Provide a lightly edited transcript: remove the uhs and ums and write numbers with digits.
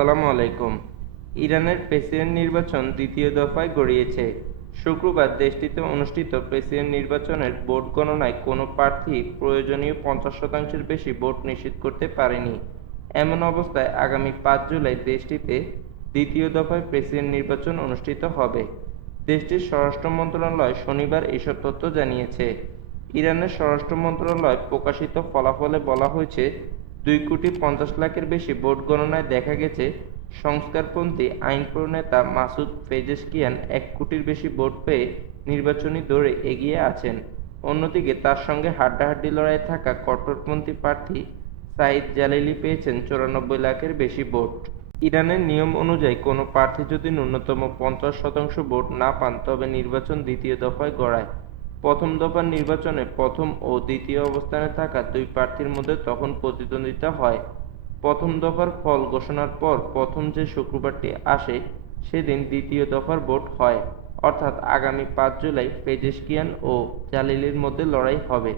আসসালামু আলাইকুম। ইরানের প্রেসিডেন্ট নির্বাচন দ্বিতীয় দফায় গড়িয়েছে। শুক্রবার দেশটিতে অনুষ্ঠিত প্রেসিডেন্ট নির্বাচনের ভোট গণনায় কোনো প্রার্থী প্রয়োজনীয় 50% বেশি ভোট নিশ্চিত করতে পারেনি। এমন অবস্থায় আগামী 5 জুলাই দেশটিতে দ্বিতীয় দফায় প্রেসিডেন্ট নির্বাচন অনুষ্ঠিত হবে। দেশটির স্বরাষ্ট্র মন্ত্রণালয় শনিবার এসব তথ্য জানিয়েছে। ইরানের স্বরাষ্ট্র মন্ত্রণালয় প্রকাশিত ফলাফলে বলা হয়েছে, 2,50,00,000-এর বেশি ভোট গণনায় দেখা গেছে, সংস্কারপন্থী আইন প্রণেতা মাসুদ পেজেশকিয়ান 1 কোটির বেশি ভোট পেয়ে নির্বাচনী দৌড়ে এগিয়ে আছেন। অন্যদিকে তার সঙ্গে হাড্ডাহাড্ডি লড়াইয়ে থাকা কট্টরপন্থী প্রার্থী সাঈদ জালিলি পেয়েছেন 94 লাখের বেশি ভোট। ইরানের নিয়ম অনুযায়ী কোনো প্রার্থী যদি ন্যূনতম 50% ভোট না পান তবে নির্বাচন দ্বিতীয় দফায় গড়ায়। প্রথম দফার নির্বাচনে প্রথম ও দ্বিতীয় অবস্থানে থাকা দুই প্রার্থীর মধ্যে তখন প্রতিদ্বন্দ্বিতা হয়। প্রথম দফার ফল ঘোষণার পর প্রথম যে শুক্রবারটি আসে সেদিন দ্বিতীয় দফার ভোট হয়, অর্থাৎ আগামী 5 জুলাই পেজেশকিয়ান ও জালিলির মধ্যে লড়াই হবে।